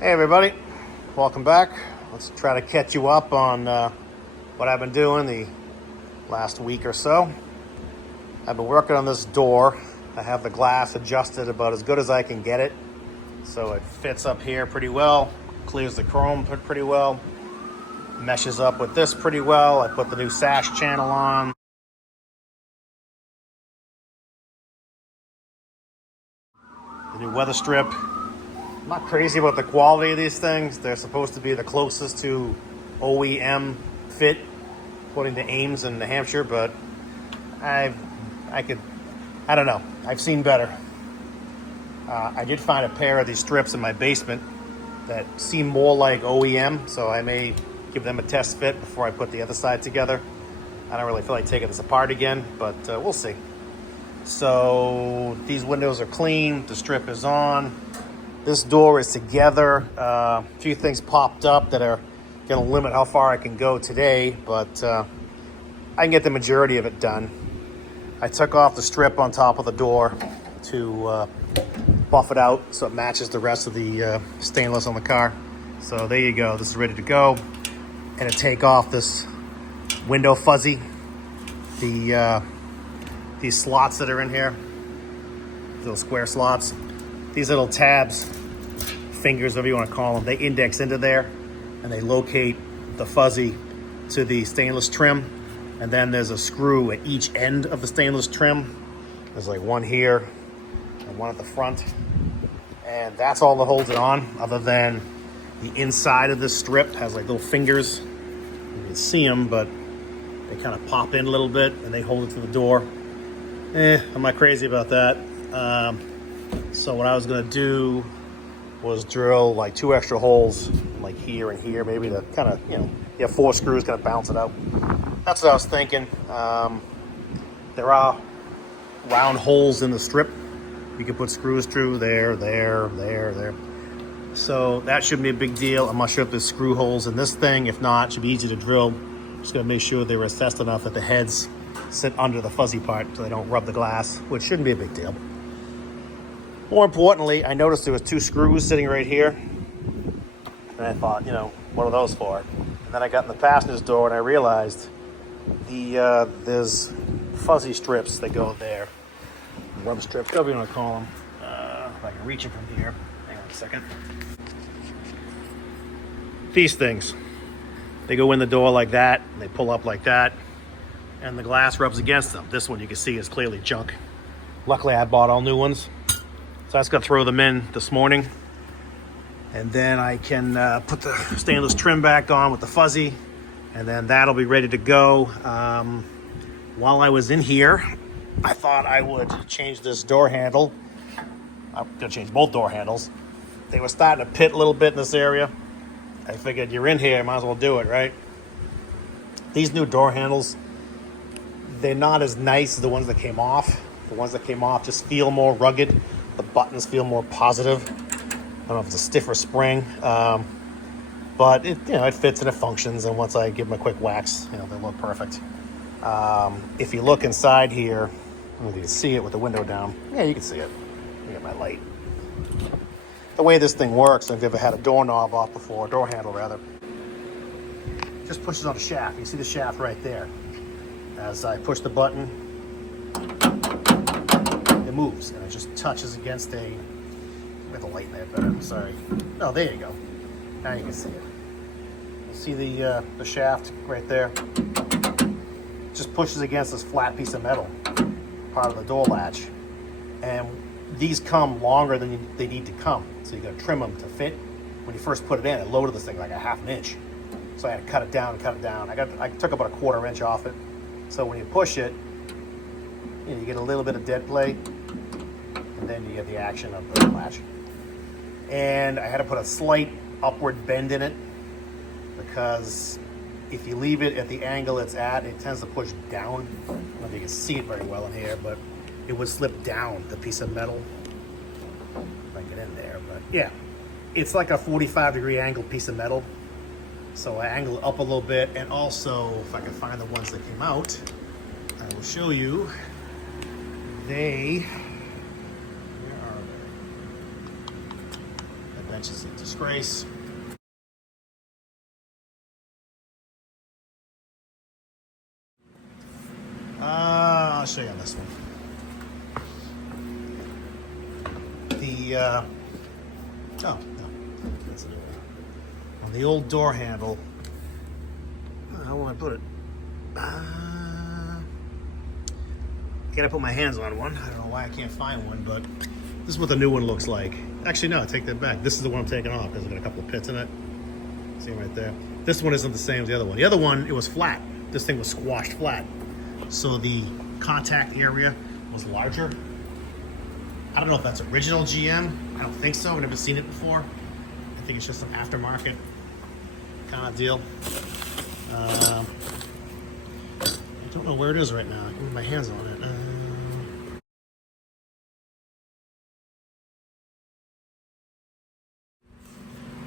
Hey everybody, welcome back. Let's try to catch you up on what I've been doing the last week or so. I've been working on this door. I have the glass adjusted about as good as I can get it, so it fits up here pretty well, clears the chrome pretty well, meshes up with this pretty well. I put the new sash channel on. The new weather strip. I'm not crazy about the quality of these things. They're supposed to be the closest to OEM fit, according to Ames in New Hampshire, but I don't know. I've seen better. I did find a pair of these strips in my basement that seem more like OEM, so I may give them a test fit before I put the other side together. I don't really feel like taking this apart again, but we'll see. So these windows are clean. The strip is on. This door is together. A few things popped up that are going to limit how far I can go today, but I can get the majority of it done. I took off the strip on top of the door to buff it out so it matches the rest of the stainless on the car. So there you go. This is ready to go. And to take off this window fuzzy, these slots that are in here, little square slots, these little tabs, fingers, whatever you want to call them, they index into there and they locate the fuzzy to the stainless trim. And then there's a screw at each end of the stainless trim. There's like one here and one at the front. And that's all that holds it on, other than the inside of this strip has like little fingers. You can see them, but they kind of pop in a little bit and they hold it to the door. I'm not crazy about that. So what I was gonna do was drill like 2 extra holes, like here and here, maybe to kind of, you have 4 screws, kind of balance it out. That's what I was thinking. There are round holes in the strip. You can put screws through there. So that shouldn't be a big deal. I'm not sure if there's screw holes in this thing. If not, it should be easy to drill. Just gonna make sure they were assessed enough that the heads sit under the fuzzy part so they don't rub the glass, which shouldn't be a big deal. More importantly, I noticed there was 2 screws sitting right here. And I thought, what are those for? And then I got in the passenger's door and I realized there's fuzzy strips that go there. Rubber strips, whatever you want to call them. If I can reach it from here. Hang on a second. These things. They go in the door like that, and they pull up like that, and the glass rubs against them. This one you can see is clearly junk. Luckily, I bought all new ones. So I just got to throw them in this morning. And then I can put the stainless trim back on with the fuzzy, and then that'll be ready to go. While I was in here, I thought I would change this door handle. I'm going to change both door handles. They were starting to pit a little bit in this area. I figured you're in here, might as well do it, right? These new door handles, they're not as nice as the ones that came off. The ones that came off just feel more rugged. The buttons feel more positive. I don't know if it's a stiffer spring, but it fits and it functions. And once I give them a quick wax, they look perfect. If you look inside here, I don't know if you can see it with the window down. Yeah, you can see it. Let me get my light. The way this thing works, if you've ever had a doorknob off before, a door handle rather, just pushes on the shaft. You see the shaft right there. As I push the button, it moves and it just touches against with the light in there better. I'm sorry. No, there you go. Now you can see it. You see the shaft right there? It just pushes against this flat piece of metal, part of the door latch. And these come longer than they need to come. So you got to trim them to fit. When you first put it in, it loaded this thing like a 1/2 inch. So I had to cut it down. I took about a 1/4 inch off it. So when you push it, you get a little bit of dead play, and then you get the action of the latch. And I had to put a slight upward bend in it, because if you leave it at the angle it's at, it tends to push down. I don't know if you can see it very well in here, but it would slip down the piece of metal. If I get in there, but yeah, it's like a 45-degree angle piece of metal. So I angle it up a little bit, and also, if I can find the ones that came out, I will show you. Where are they? Wrench is a disgrace. I'll show you on this one. Oh no, that's a new one. On the old door handle, how will I put it? Gotta put my hands on one. I don't know why I can't find one, but this is what the new one looks like. Actually, no, I take that back. This is the one I'm taking off because it's got a couple of pits in it. See right there. This one isn't the same as the other one. The other one, it was flat. This thing was squashed flat. So the contact area was larger. I don't know if that's original GM. I don't think so. I've never seen it before. I think it's just an aftermarket kind of deal. I don't know where it is right now. I can put my hands on it.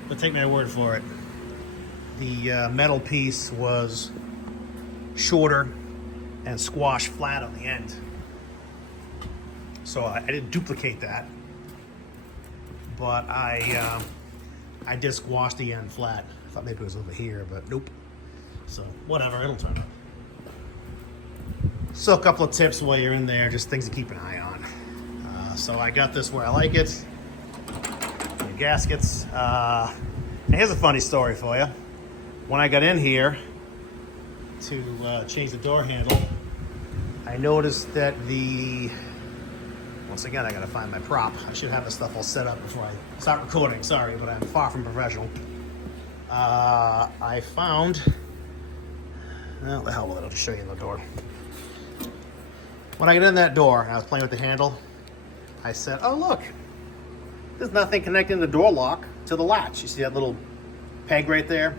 But take my word for it. The metal piece was shorter and squashed flat on the end. So I didn't duplicate that, but I did squash the end flat. I thought maybe it was over here, but nope. So whatever, it'll turn up. So a couple of tips while you're in there, just things to keep an eye on. So I got this where I like it. The gaskets. And here's a funny story for you. When I got in here to change the door handle, I noticed that once again, I gotta find my prop. I should have this stuff all set up before I start recording. Sorry, but I'm far from professional. I found, well, the hell with it, I'll just show you in the door. When I got in that door and I was playing with the handle, I said, oh look, there's nothing connecting the door lock to the latch. You see that little peg right there?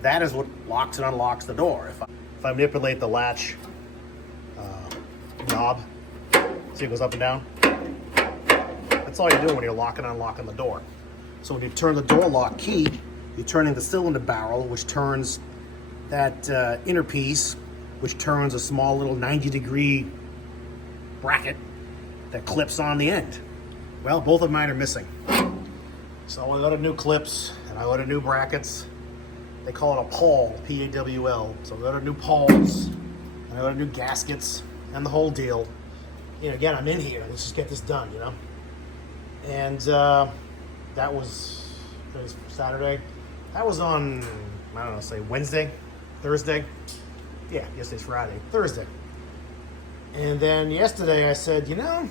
That is what locks and unlocks the door. If I manipulate the latch knob, see it goes up and down? That's all you're doing when you're locking and unlocking the door. So when you turn the door lock key, you're turning the cylinder barrel, which turns that inner piece, which turns a small little 90-degree bracket that clips on the end. Well, both of mine are missing. So I ordered new clips and I ordered new brackets. They call it a pawl, P-A-W-L. So I ordered new pawls and I ordered new gaskets and the whole deal. You know, again, I'm in here. Let's just get this done, you know. And that was Saturday. That was on, I don't know, say Wednesday, Thursday. Yeah, yesterday's Friday, Thursday. And then yesterday I said, you know,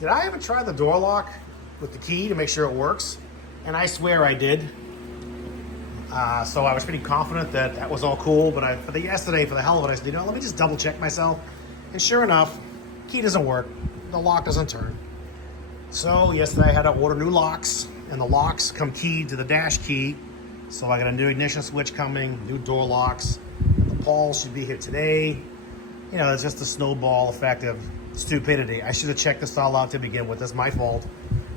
did I ever try the door lock with the key to make sure it works? And I swear I did. So I was pretty confident that that was all cool. But for the hell of it, I said, you know, let me just double check myself. And sure enough, key doesn't work. The lock doesn't turn. So yesterday I had to order new locks, and the locks come keyed to the dash key. So I got a new ignition switch coming, new door locks. The pawl should be here today. You know, it's just a snowball effect of stupidity. I should have checked this all out to begin with. That's my fault.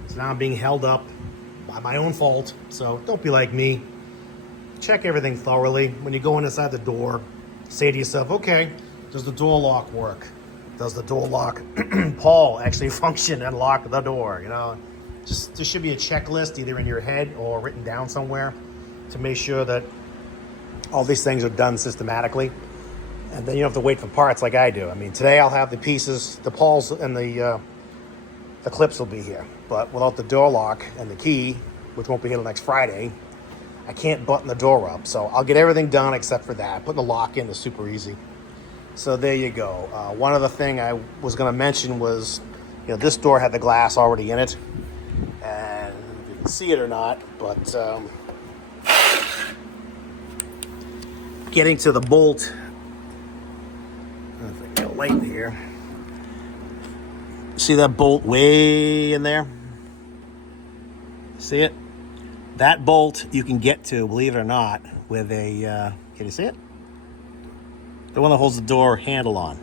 So now I'm being held up by my own fault. So don't be like me. Check everything thoroughly. When you go inside the door, say to yourself, okay, does the door lock work? Does the door lock pawl actually function and lock the door? You know, there should be a checklist either in your head or written down somewhere to make sure that all these things are done systematically. And then you don't have to wait for parts like I do. I mean, today I'll have the pieces, the pawls and the clips will be here. But without the door lock and the key, which won't be here till next Friday, I can't button the door up. So I'll get everything done except for that. Putting the lock in is super easy. So there you go. One other thing I was going to mention was, you know, this door had the glass already in it. And if you can see it or not, but getting to the bolt, if I can get a light in here. See that bolt way in there? See it? That bolt you can get to, believe it or not, with a, can you see it? The one that holds the door handle on.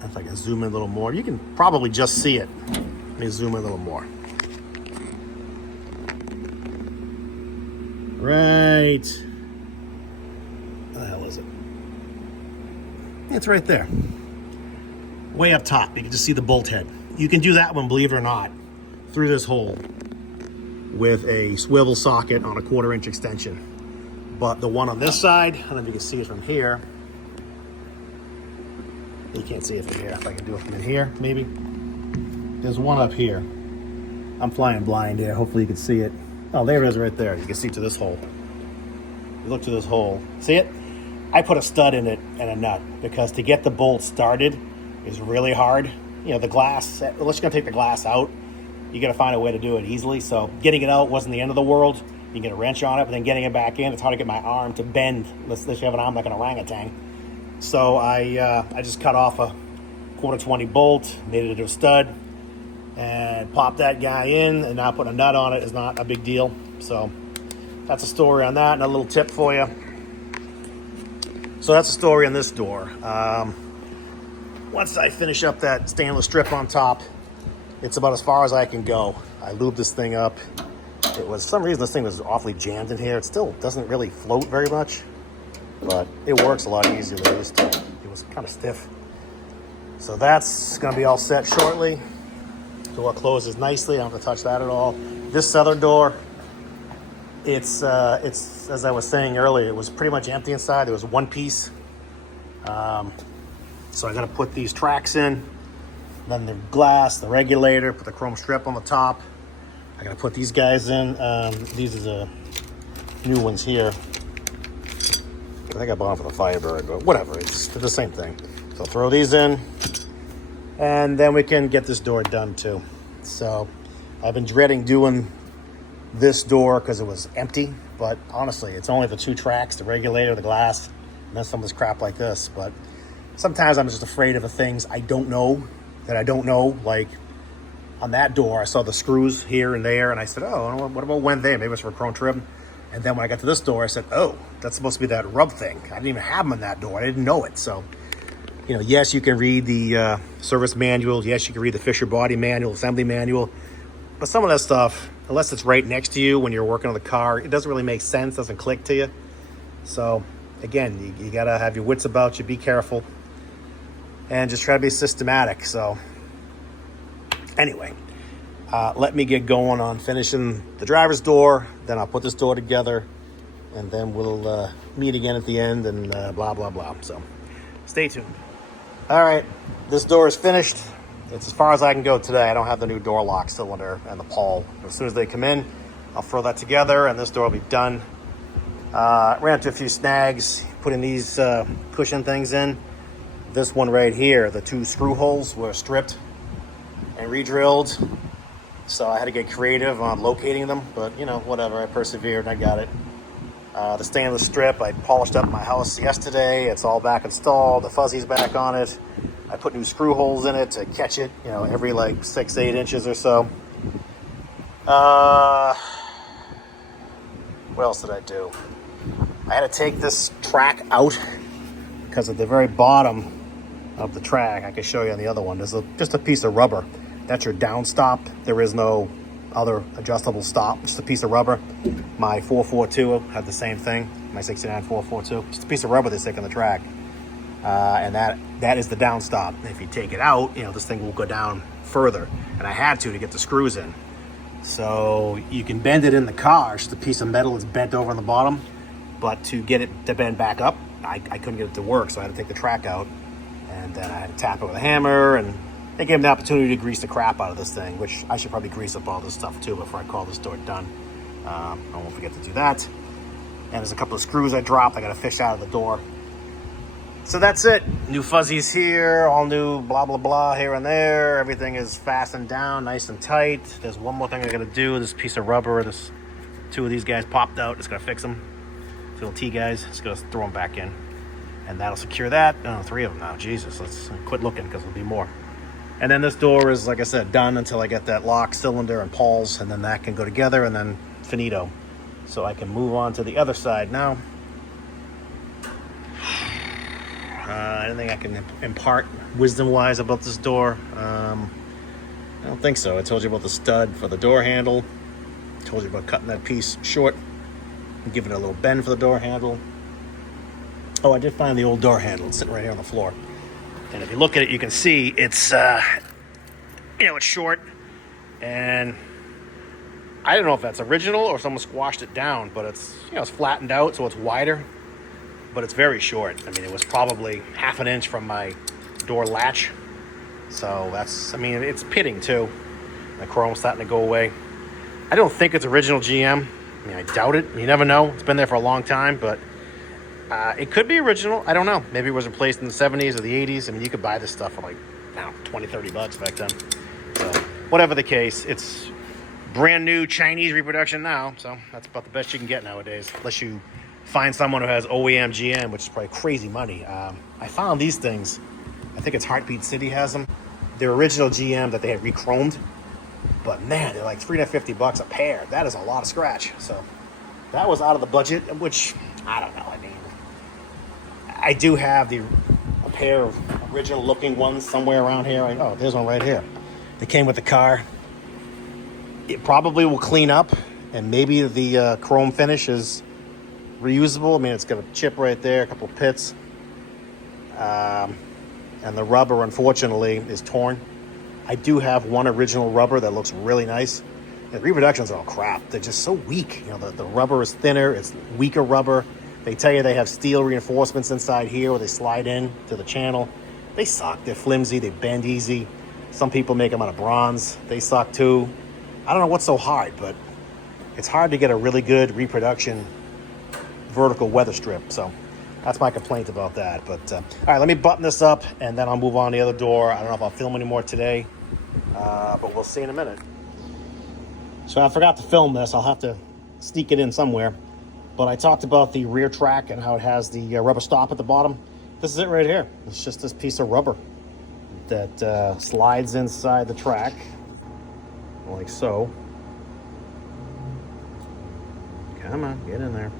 If I can zoom in a little more, you can probably just see it. Let me zoom in a little more. Right. What the hell is it? It's right there. Way up top, you can just see the bolt head. You can do that one, believe it or not, through this hole. with a swivel socket on a 1/4 inch extension. But the one on this side, I don't know if you can see it from here. You can't see it from here. If I can do it from in here, maybe. There's one up here. I'm flying blind here. Hopefully you can see it. Oh, there it is right there. You can see to this hole. You look to this hole. See it? I put a stud in it and a nut because to get the bolt started is really hard. You know, the glass, unless you're going to take the glass out, you got to find a way to do it easily. So getting it out wasn't the end of the world. You can get a wrench on it, but then getting it back in, it's hard to get my arm to bend. Let's you have an arm like an orangutan. So I just cut off a 1/4 bolt, made it into a stud, and popped that guy in, and now putting a nut on it is not a big deal. So that's a story on that, and a little tip for you. So that's a story on this door. Once I finish up that stainless strip on top, it's about as far as I can go. I lubed this thing up. It was, for some reason this thing was awfully jammed in here. It still doesn't really float very much, but it works a lot easier than it used to. It was kind of stiff. So that's gonna be all set shortly. Door closes nicely. I don't have to touch that at all. This southern door, it's as I was saying earlier, it was pretty much empty inside. There was one piece. So I got to put these tracks in, then the glass, the regulator, put the chrome strip on the top. I got to put these guys in. These are the new ones here. I think I bought them for the Firebird, but whatever, it's the same thing. So throw these in, and then we can get this door done too. So I've been dreading doing this door because it was empty, but honestly, it's only the 2 tracks, the regulator, the glass, and then some of this crap like this. But sometimes I'm just afraid of the things I don't know that I don't know. Like on that door, I saw the screws here and there, and I said, oh, what about when there? Maybe it's for a chrome trim. And then when I got to this door, I said, oh, that's supposed to be that rub thing. I didn't even have them on that door. I didn't know it. So, you know, yes, you can read the service manual. Yes, you can read the Fisher body manual, assembly manual. But some of that stuff, unless it's right next to you when you're working on the car, it doesn't really make sense, doesn't click to you. So, again, you got to have your wits about you, be careful, and just try to be systematic. So, anyway, let me get going on finishing the driver's door. Then I'll put this door together, and then we'll meet again at the end and blah, blah, blah. So, stay tuned. All right, this door is finished. It's as far as I can go today. I don't have the new door lock cylinder and the pawl. As soon as they come in, I'll throw that together, and this door will be done. Ran into a few snags, putting these cushion things in. This one right here, the 2 screw holes were stripped and re-drilled. So I had to get creative on locating them, but you know, whatever, I persevered and I got it. The stainless strip, I polished up my house yesterday. It's all back installed. The fuzzy's back on it. I put new screw holes in it to catch it, you know, every like 6-8 inches or so. What else did I do? I had to take this track out because at the very bottom of the track, I can show you on the other one, there's just a piece of rubber. That's your down stop. There is no other adjustable stop, just a piece of rubber. My 442 had the same thing, my 69 442. Just a piece of rubber they stick on the track. And that is the down stop. If you take it out, you know, this thing will go down further. And I had to get the screws in. So you can bend it in the car. It's just a piece of metal that's bent over on the bottom. But to get it to bend back up, I couldn't get it to work. So I had to take the track out. And then I had to tap it with a hammer. And they gave me the opportunity to grease the crap out of this thing, which I should probably grease up all this stuff too before I call this door done. I won't forget to do that. And there's a couple of screws I dropped. I got to fish out of the door. So that's it. New fuzzies here, all new blah, blah, blah here and there. Everything is fastened down nice and tight. There's one more thing I got to do. This piece of rubber, 2 of these guys popped out. Just got to fix them. These little T guys, just got to throw them back in. And that'll secure that. Oh, 3 of them now. Jesus, let's quit looking because there'll be more. And then this door is, like I said, done until I get that lock cylinder and pawls, and then that can go together, and then finito. So I can move on to the other side now. Anything I can impart wisdom-wise about this door? I don't think so. I told you about the stud for the door handle. Told you about cutting that piece short and giving it a little bend for the door handle. Oh, I did find the old door handle. It's sitting right here on the floor. And if you look at it, you can see it's, it's short. And I don't know if that's original or someone squashed it down, but it's, it's flattened out, so it's wider, but it's very short. I mean, it was probably half an inch from my door latch. So that's, it's pitting too. The chrome's starting to go away. I don't think it's original GM. I doubt it. You never know. It's been there for a long time, but it could be original. I don't know. Maybe it was replaced in the 70s or the 80s. You could buy this stuff for like, I don't know, 20, 30 bucks back then. So whatever the case, it's brand new Chinese reproduction now. So that's about the best you can get nowadays, unless you find someone who has OEM GM, which is probably crazy money. I found these things. I think it's Heartbeat City has them. They're original GM that they had re-chromed. But man, they're like $350 a pair. That is a lot of scratch. So that was out of the budget, which I don't know. I do have a pair of original looking ones somewhere around here. Oh, there's one right here. They came with the car. It probably will clean up, and maybe the chrome finish is reusable. It's got a chip right there, a couple pits. And the rubber, unfortunately, is torn. I do have one original rubber that looks really nice. The reproductions are all crap. They're just so weak. The rubber is thinner. It's weaker rubber. They tell you they have steel reinforcements inside here where they slide in to the channel. They suck. They're flimsy. They bend easy. Some people make them out of bronze. They suck too. I don't know what's so hard, but it's hard to get a really good reproduction vertical weather strip. So that's my complaint about that. But all right, let me button this up and then I'll move on to the other door. I don't know if I'll film anymore today, but we'll see in a minute. So I forgot to film this. I'll have to sneak it in somewhere. But I talked about the rear track and how it has the rubber stop at the bottom. This is it right here. It's just this piece of rubber that slides inside the track, like so. Come on, get in there.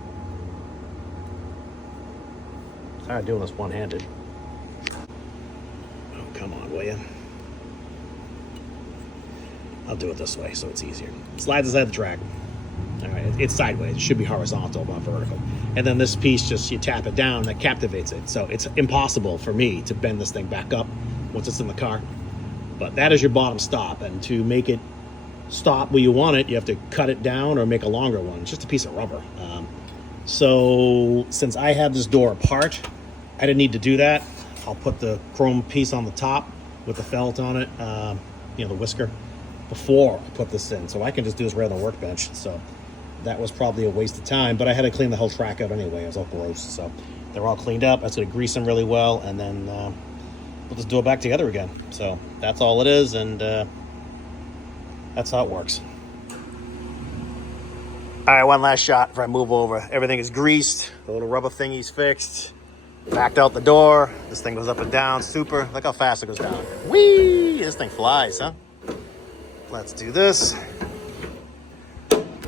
Tired of doing this one-handed. Oh, come on, will you? I'll do it this way so it's easier. Slides inside the track. All right, it's sideways. It should be horizontal, not vertical. And then this piece, just you tap it down, that captivates it. So it's impossible for me to bend this thing back up once it's in the car. But that is your bottom stop. And to make it stop where you want it, you have to cut it down or make a longer one. It's just a piece of rubber. So since I have this door apart, I didn't need to do that. I'll put the chrome piece on the top with the felt on it, the whisker, before I put this in. So I can just do this right on the workbench. So that was probably a waste of time, but I had to clean the whole track out anyway. It was all gross. So they're all cleaned up. That's going to grease them really well, and then we'll just do it back together again. So that's all it is, and that's how it works. All right, one last shot before I move over. Everything is greased. The little rubber thingy's fixed. Backed out the door. This thing goes up and down. Super. Look how fast it goes down. Whee! This thing flies, huh? Let's do this.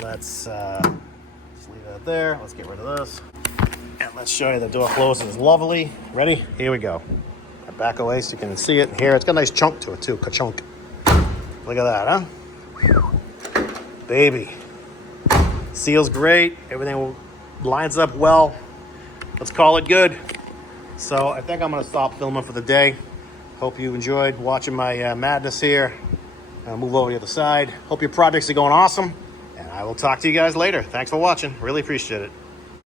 Let's just leave that there. Let's get rid of this. And let's show you the door closes lovely. Ready? Here we go. I back away so you can see it. Here, it's got a nice chunk to it too. Ka-chunk. Look at that, huh? Whew. Baby. Seals great. Everything lines up well. Let's call it good. So I think I'm going to stop filming for the day. Hope you enjoyed watching my madness here. I'll move over to the other side. Hope your projects are going awesome. And I will talk to you guys later. Thanks for watching. Really appreciate it.